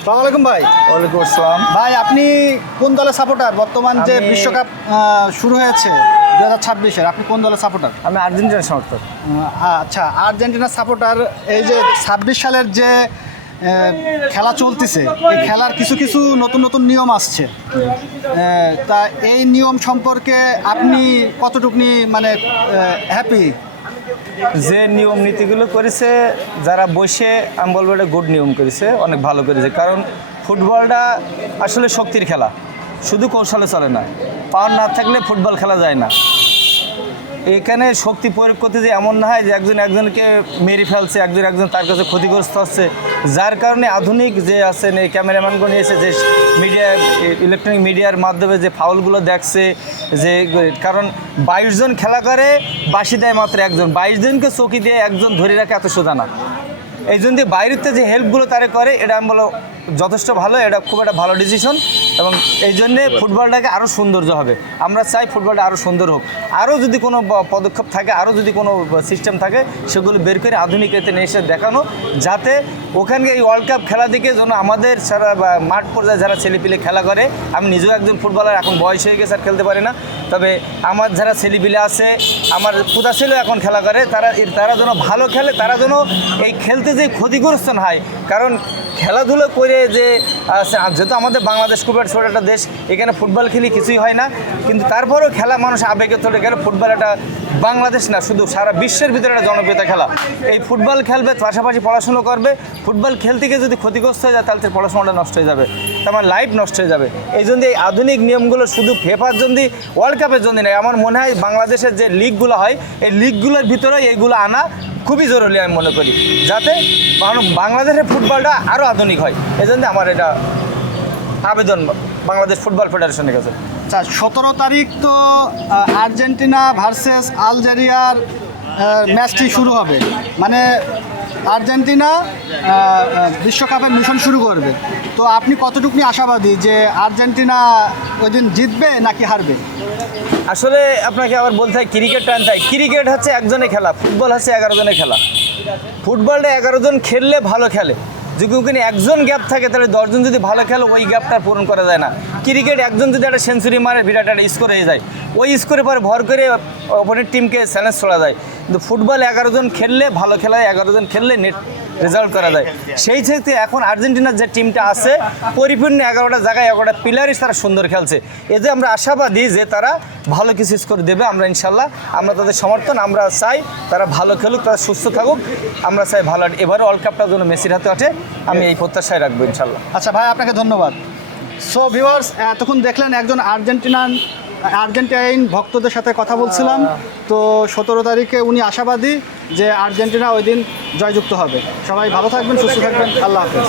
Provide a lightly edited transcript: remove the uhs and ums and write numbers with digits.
আসসালামু আলাইকুম ভাই। ওয়ালাইকুম আসসালাম। ভাই আপনি কোন দলের সাপোর্টার? বর্তমান যে বিশ্বকাপ শুরু হয়েছে 2026-এর, আপনি কোন দলের সাপোর্টার? আমি আর্জেন্টিনার সমর্থক। আচ্ছা, আর্জেন্টিনার সাপোর্টার। এই যে 26 সালের যে খেলা চলতেছে, এই খেলার কিছু কিছু নতুন নতুন নিয়ম আসছে, তা এই নিয়ম সম্পর্কে আপনি কতটুকুনি মানে হ্যাপি? যে নিয়ম নীতিগুলো করেছে যারা বসে, আমি বলবো এটা গুড নিয়ম করেছে, অনেক ভালো করেছে। কারণ ফুটবলটা আসলে শক্তির খেলা, শুধু কৌশলে চলে না। পাওয়ার না থাকলে ফুটবল খেলা যায় না। এখানে শক্তি প্রয়োগ করতে যে এমন না হয় যে একজন একজনকে মেরে ফেলছে, একজন তার কাছে ক্ষতিগ্রস্ত হচ্ছে, যার কারণে আধুনিক যে আছেন এই ক্যামেরাম্যানগুলো নিয়েছে, যে মিডিয়া ইলেকট্রনিক মিডিয়ার মাধ্যমে যে ফাউলগুলো দেখছে, যে কারণ 22 জন খেলা করে, বাঁশি দেয় মাত্র একজন, 22 জনকে চৌকি দিয়ে একজন ধরে রাখে এত সোজা না। এই জন্য বাইরেতে যে হেল্পগুলো তারা করে, এটা আমি বলো যথেষ্ট ভালো, এটা খুব একটা ভালো ডিসিশন। এবং এই জন্যে ফুটবলটাকে আরও সৌন্দর্য হবে। আমরা চাই ফুটবলটা আরও সুন্দর হোক। আরও যদি কোনো পদক্ষেপ থাকে, আরও যদি কোনো সিস্টেম থাকে, সেগুলো বের করে আধুনিক এতে নিয়ে এসে দেখানো, যাতে ওখানে এই ওয়ার্ল্ড কাপ খেলা দেখে যেন আমাদের সারা মাঠ পর্যায়ে যারা ছেলেপিলে খেলা করে, আমি নিজেও একজন ফুটবলার, এখন বয়স হয়ে গেছে আর খেলতে পারি না, তবে আমার যারা ছেলেপিলে আছে, আমার পুদা ছেলেও এখন খেলা করে, তারা যেন ভালো খেলে, তারা যেন এই খেলতে যে ক্ষতিগ্রস্ত না হয়। কারণ খেলাধুলো করে যে যেহেতু আমাদের বাংলাদেশ খুব ছোট একটা দেশ, এখানে ফুটবল খেলি কিছুই হয় না, কিন্তু তারপরেও খেলা মানুষ আবেগে তোলে। গেলে ফুটবল একটা বাংলাদেশ না, শুধু সারা বিশ্বের ভিতরে একটা জনপ্রিয়তা খেলা। এই ফুটবল খেলবে, পাশাপাশি পড়াশুনো করবে। ফুটবল খেলতে গিয়ে যদি ক্ষতিগ্রস্ত হয়ে যায়, তাহলে তার পড়াশোনাটা নষ্ট হয়ে যাবে, তার লাইফ নষ্ট হয়ে যাবে। এই জন্য এই আধুনিক নিয়মগুলো শুধু ফিফার জন্য, ওয়ার্ল্ড কাপের জন্য নয়, আমার মনে হয় বাংলাদেশের যে লিগগুলো হয়, এই লিগগুলোর ভিতরে এইগুলো আনা খুবই জরুরি আমি মনে করি, যাতে বাংলাদেশের ফুটবলটা আরও আধুনিক হয়। এই জন্য আমার এটা আবেদন বাংলাদেশ ফুটবল ফেডারেশনের কাছে। আচ্ছা, 17 তারিখ তো আর্জেন্টিনা ভার্সেস আলজেরিয়ার ম্যাচটি শুরু হবে। মানে আর্জেন্টিনা বিশ্বকাপের মিশন শুরু করবে। তো আপনি কতটুকু আশাবাদী যে আর্জেন্টিনা ওই দিন জিতবে নাকি হারবে? আসলে আপনাকে আবার বলতে হয়, ক্রিকেট টানতে হয়। ক্রিকেট হচ্ছে একজনের খেলা, ফুটবল হচ্ছে 11 জনের খেলা। ফুটবলটা 11 জন খেললে ভালো খেলে, যদি ওখানে একজন গ্যাপ থাকে, তাহলে 10 জন যদি ভালো খেলে, ওই গ্যাপটা পূরণ করা যায় না। ক্রিকেট একজন যদি একটা সেঞ্চুরি মারে, বিরাট একটা স্কোর হয়ে যায়, ওই স্কোরের পরে ভর করে অপোনেন্ট টিমকে চ্যালেঞ্জ ছড়া যায়। কিন্তু ফুটবল 11 জন খেললে ভালো খেলা হয়, 11 জন খেললে নেট রেজাল্ট করা যায়। সেই ক্ষেত্রে এখন আর্জেন্টিনার যে টিমটা আছে, পরিপূর্ণ 11টা জায়গায় 11টা প্লেয়ারই তারা সুন্দর খেলছে। এতে আমরা আশাবাদী যে তারা ভালো কিছু স্কোর দেবে। আমরা ইনশাল্লাহ, আমরা তাদের সমর্থন, আমরা চাই তারা ভালো খেলুক, তারা সুস্থ থাকুক। আমরা চাই ভালো, এবারে ওয়ার্ল্ড কাপটার জন্য মেসির হাতে ওঠে, আমি এই প্রত্যাশায় রাখবো ইনশাল্লাহ। আচ্ছা ভাই, আপনাকে ধন্যবাদ। সো ভিউয়ার্স, এতক্ষণ দেখলেন একজন আর্জেন্টাইন ভক্তদের সাথে কথা বলছিলাম। তো 17 তারিখে উনি আশাবাদী যে আর্জেন্টিনা ওই দিন জয়যুক্ত হবে। সবাই ভালো থাকবেন, সুস্থ থাকবেন, আল্লাহ হাফেজ।